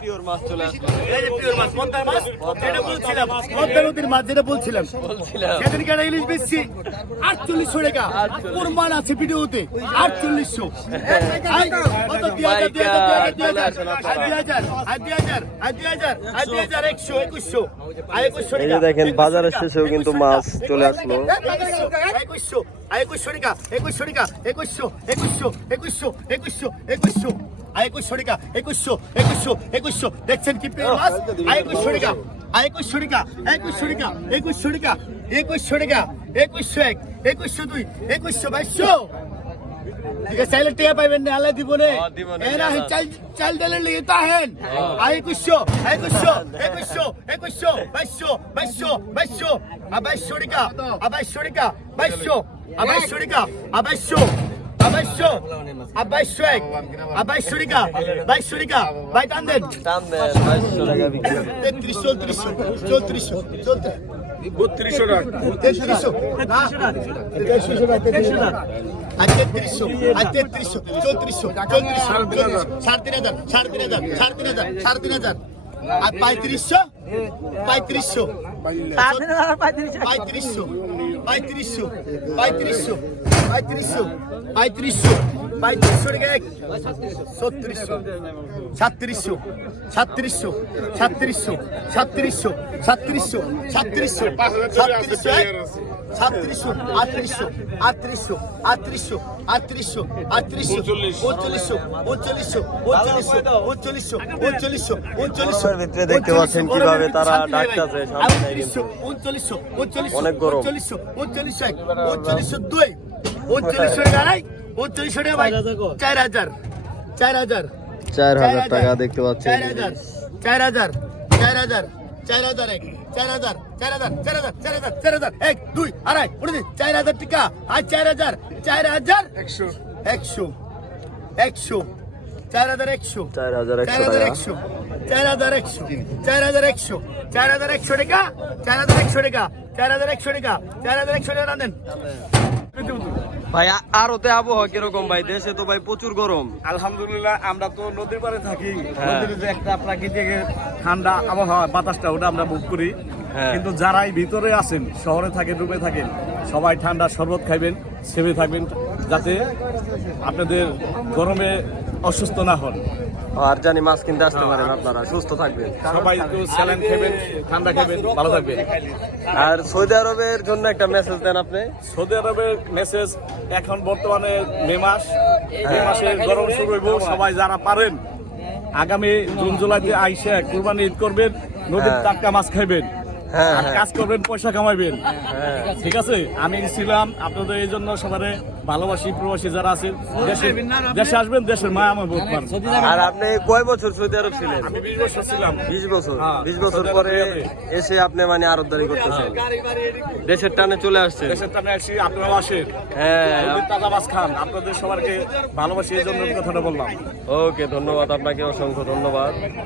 Pure মাছ চলে আসলো। এই যে পিওর মাছ মন্দার মাছ? যেটা বলছিলাম। মন্দার নদীর মাছ যেটা বলছিলাম। বলছিলাম। সেদিন কেন দেখেন বাজারের শেষেও কিন্তু মাছ চলে আসলো। 2100 2100 টাকা 2100 টাকা 2100 2100 একুশশো। দেখছেন কি পেয়ে মাছ? একুশশো টাকা। একুশশো টাকা একুশশো টাকা একুশশো টাকা একুশশো টাকা একুশশো এক একুশশো দুই একুশশো বাইশশো। ঠিক আছে চাইলে টিয়া পাইবেন না আল্লাহ দিব নে। এরা চাল চাল ডালের লিগে তাহেন আই কুশো আই কুশো এ কুশো এ কুশো বাইশো বাইশো বাইশো বাইশশো আর বাইশশো এক আর বাইশশো টাকা বাইশশো টাকা বাই টান দেন টান দেন বাইশশো টাকা বিক্রি তেত্রিশ চৌত্রিশশো চৌত্রিশশো চৌত্রিশ বত্রিশশো টাকা তেত্রিশশো না তেত্রিশশো না তেত্রিশশো না আর তেত্রিশশো আর তেত্রিশশো চৌত্রিশশো চৌত্রিশশো সাড়ে তিন হাজার সাড়ে তিন হাজার সাড়ে তিন হাজার সাড়ে তিন হাজার আর পঁয়ত্রিশশো পঁয়ত্রিশশো পঁয়ত্রিশশো পঁয়ত্রিশশো পঁয়ত্রিশশো পঁয়ত্রিশশো। পঁয়ত্রিশশো। পঁয়ত্রিশশো টাকা এক। ছত্রিশশো। সাতত্রিশশো সাতত্রিশশো সাতত্রিশশো সাতত্রিশশো সাতত্রিশশো সাতত্রিশশো সাতত্রিশশো এক। সাতত্রিশশো আটত্রিশশো। আটত্রিশশো। আটত্রিশশো। আটত্রিশশো। আটত্রিশশো। উনচল্লিশশো। উনচল্লিশশো। উনচল্লিশশো। উনচল্লিশশো। উনচল্লিশশো। উনচল্লিশশো। গরমের ভিতরে দেখতে পাচ্ছেন কীভাবে তারা ডাকতেছে সামনে কিন্তু। অনেক গরম। উনচল্লিশশো। উনচল্লিশশো এক। উনচল্লিশশো দুই। উনচল্লিশশো টাকা উনচল্লিশশো টাকা ভাই চার হাজার চার হাজার চার হাজার টাকা দেখতে পাচ্ছেন চার হাজার চার হাজার চার হাজার চার হাজার এক চার হাজার চার হাজার চার হাজার চার হাজার চার হাজার এক দুই আড়াই উঠে চার হাজার টাকা আর চার হাজার চার হাজার একশো একশো একশো চার হাজার একশো চার হাজার চার হাজার টাকা একশো চার হাজার একশো চার হাজার একশো চার হাজার একশো টাকা চার হাজার একশো টাকা চার হাজার একশো টাকা চার হাজার একশো টাকা দেন ভাই আ- আর ওতে আবহাওয়া কীরকম ভাই দেশে তো ভাই প্রচুর গরম আলহামদুলিল্লাহ আমরা তো নদীর পাড়ে থাকি হ্যাঁ। নদীর যে একটা প্রাকৃতিক ঠান্ডা আবহাওয়া বাতাসটা ওটা আমরা বুক করি হ্যাঁ। কিন্তু যারাই ভিতরে আছেন শহরে থাকেন রুমে থাকেন সবাই ঠান্ডা শরবত খাইবেন সেবে থাকবেন যাতে আপনাদের গরমে অসুস্থ না হন। আর জানি মাছ কিনতে আসতে পারেন আপনারা সুস্থ থাকবেন। সবাই একটু স্যালাইন খাবেন ঠান্ডা খাবেন ভালো থাকবেন। আর সৌদি আরবের জন্য একটা মেসেজ দেন আপনি। সৌদি আরবের মেসেজ এখন বর্তমানে মে মাস। মে মাসে গরম শুরু হইব সবাই যারা পারেন আগামী জুন জুলাইতে আইসে কুরবানি ঈদ করবেন নদীর হ্যাঁ। টাটকা মাছ খাইবেন। হ্যাঁ, আর হ্যাঁ। কাজ করবেন পয়সা কামাইবেন। হ্যাঁ ঠিক আছে? আমি ছিলাম আপনাদের এই জন্য সবারে ভালোবাসি প্রবাসী যারা আছেন দেশে আসবেন দেশের মায়া আমার বোধ আর আপনি কয় বছর সৌদি আরব ছিলেন? আমি বিশ বছর ছিলাম। বিশ বছর। হ্যাঁ, বিশ বছর পরে এসে আপনি মানে আরবদারি করতেছেন। দেশের টানে চলে আসছেন। দেশের টানে আসি আপনারাও আসেন। হ্যাঁ। তাজা খান। আপনাদের সবাইকে ভালোবাসি এই জন্য কথাটা বললাম। ওকে ধন্যবাদ। আপনাকে অসংখ্য ধন্যবাদ।